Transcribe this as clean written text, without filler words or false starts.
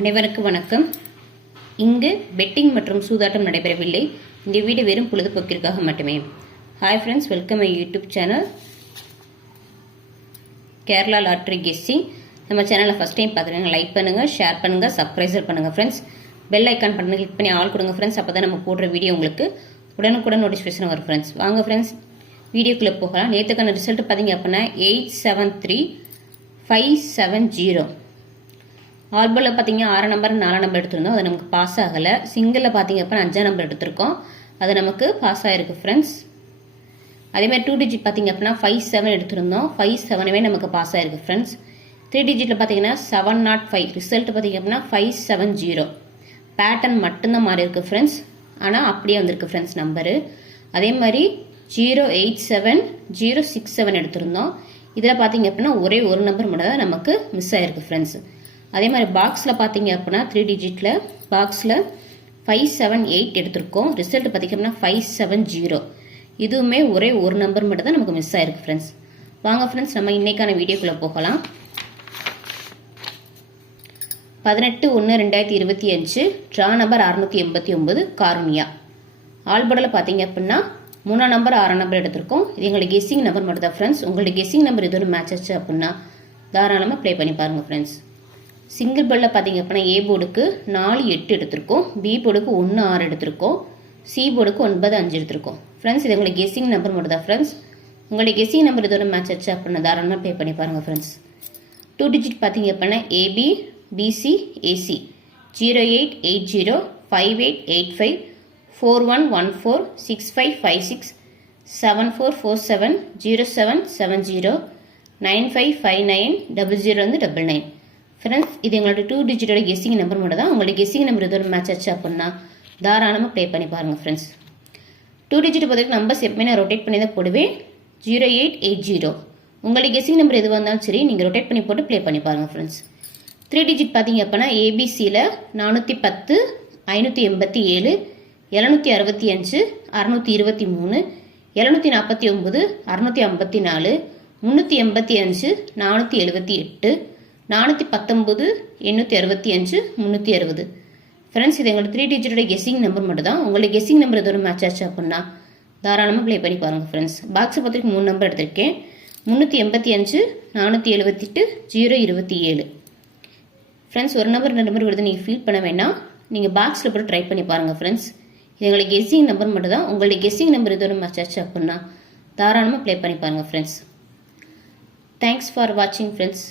அனைவருக்கும் வணக்கம். இங்கு பெட்டிங் மற்றும் சூதாட்டம் நடைபெறவில்லை. இந்த வீடியோ வெறும் பொழுதுபோக்கிற்காக மட்டுமே. Hi friends, welcome my YouTube channel Kerala lottery guessing. நம்ம சேனலை ஃபஸ்ட் டைம் பார்த்துருங்க, லைக் பண்ணுங்கள், ஷேர் பண்ணுங்கள், சப்ஸ்கிரைப் பண்ணுங்கள் ஃப்ரெண்ட்ஸ். பெல் ஐக்கான் பட்டனை கிளிக் பண்ணி ஆல் கொடுங்க ஃப்ரெண்ட்ஸ். அப்போ தான் நம்ம போடுற வீடியோ உங்களுக்கு உடனுக்குடன் நோட்டிஃபிகேஷன் வரும் ஃப்ரெண்ட்ஸ். வாங்க ஃப்ரெண்ட்ஸ், வீடியோக்குள்ளே போகலாம். நேற்றுக்கான ரிசல்ட் பார்த்தீங்க அப்படின்னா 873570. ஆல்போர்டில் பார்த்தீங்க 6 நம்பர் 4 நம்பர் எடுத்திருந்தோம், அது நமக்கு பாஸ் ஆகலை. சிங்கிளில் பார்த்தீங்க அப்படின்னா 5 நம்பர் எடுத்திருக்கோம், அது நமக்கு பாஸ் ஆகிருக்கு ஃப்ரெண்ட்ஸ். அதேமாதிரி 2 டிஜிட் பார்த்தீங்க அப்படின்னா 57 எடுத்திருந்தோம், 57வே நமக்கு பாஸ் ஆகிருக்கு ஃப்ரெண்ட்ஸ். 3 டிஜிட்டில் பார்த்தீங்கன்னா 705, ரிசல்ட் பார்த்தீங்க அப்படின்னா 570. பேட்டர்ன் மட்டும்தான் மாறி இருக்கு ஃப்ரெண்ட்ஸ், ஆனால் அப்படியே வந்திருக்கு ஃப்ரெண்ட்ஸ் நம்பரு. அதே மாதிரி 087 எடுத்திருந்தோம், இதில் பார்த்தீங்க அப்படின்னா ஒரே ஒரு நம்பர் மட்டும் தான் நமக்கு மிஸ் ஆகிருக்கு ஃப்ரெண்ட்ஸ். அதே மாதிரி பாக்ஸில் பார்த்தீங்க அப்படின்னா 3 டிஜிட்டில் பாக்ஸில் 578 எடுத்திருக்கோம், ரிசல்ட் பார்த்தீங்க அப்படின்னா 570. இதுவுமே ஒரே ஒரு நம்பர் மட்டும் தான் நமக்கு மிஸ் ஆயிருக்கு ஃப்ரெண்ட்ஸ். வாங்க ஃப்ரெண்ட்ஸ், நம்ம இன்னைக்கான வீடியோக்குள்ளே போகலாம். 18/1/2025 ட்ரா நம்பர் 689 கார்னியா. ஆல்போர்டில் பார்த்தீங்க அப்படின்னா 3 நம்பர் 6 நம்பர் எடுத்திருக்கோம். இது எங்களுடைய கெஸ்ஸிங் நம்பர் மட்டும் தான் ஃப்ரெண்ட்ஸ். உங்களுடைய கெஸ்ஸிங் நம்பர் இது ஒரு மேட்ச் ஆச்சு அப்படின்னா தாராளமாக ப்ளே பண்ணி பாருங்கள் ஃப்ரெண்ட்ஸ். சிங்கிள் போர்டில் பார்த்தீங்க அப்படின்னா ஏ போர்டுக்கு 4 8 எடுத்திருக்கோம், பி போர்டுக்கு 1 6 எடுத்திருக்கோம், சி போர்டுக்கு 9 5 எடுத்திருக்கோம் ஃப்ரெண்ட்ஸ். இது உங்களுக்கு கெஸ்ஸிங் நம்பர் மட்டும் தான் ஃப்ரெண்ட்ஸ். உங்களுடைய கெஸ்ஸிங் நம்பர் இதோட மேட்ச் ஆச்சு அப்படின்னா தாராளமாக ப்ளே பண்ணி பாருங்கள் ஃப்ரெண்ட்ஸ். 2 டிஜிட் பார்த்தீங்க அப்படின்னா ஏபி பிசி ஏசி 0880 5885 4114 6556 7447 0770 9559 0099 ஃப்ரெண்ட்ஸ். இது எங்களோட 2 டிஜிட்டோட கெஸ்ஸிங் நம்பர் மட்டும் தான். உங்களுக்கு கெஸ்ஸிங் நம்பர் இதோட மேட்ச் ஆச்சு அப்படின்னா தாராளமாக ப்ளே பண்ணி பாருங்கள் ஃப்ரெண்ட்ஸ். 2 டிஜிட் பொறுத்தவரைக்கும் நம்பர்ஸ் எப்பவுமே நான் ரொட்டேட் பண்ணி தான் போடுவேன். 0880 உங்களுக்கு கெஸ்ஸிங் நம்பர் எதுவாக இருந்தாலும் சரி, நீங்கள் ரொட்டேட் பண்ணி போட்டு ப்ளே பண்ணி பாருங்கள் ஃப்ரெண்ட்ஸ். 3 டிஜிட் பார்த்தீங்க அப்படின்னா ஏபிசியில் 410 587 765 623 749 654 385 478 419 865 360 ஃப்ரெண்ட்ஸ். இது எங்களோட 3 டிஜிட்டோட கெஸ்ஸிங் நம்பர் மட்டும் தான். உங்களுக்கு கெஸ்ஸிங் நம்பர் இதோட மேட்ச் ஆச்சு அப்படின்னா தாராளமாக ப்ளே பண்ணி பாருங்கள் ஃப்ரெண்ட்ஸ். பாக்ஸை பொறுத்தவரைக்கும் 3 நம்பர் எடுத்திருக்கேன், 385 478 027 ஃப்ரெண்ட்ஸ். ஒரு நம்பர் 2 நம்பர் வருது நீங்கள் ஃபீல் பண்ண வேணாம், நீங்கள் பாக்ஸில் போட்டு ட்ரை பண்ணி பாருங்கள் ஃப்ரெண்ட்ஸ். இது எங்களுக்கு கெஸ்ஸிங் நம்பர் மட்டும் தான். உங்களுடைய கெஸ்ஸிங் நம்பர் இதோட மேட்ச் ஆச்சு அப்படின்னா தாராளமாக ப்ளே பண்ணி பாருங்கள் ஃப்ரெண்ட்ஸ். தேங்க்ஸ் ஃபார் வாட்சிங் ஃப்ரெண்ட்ஸ்.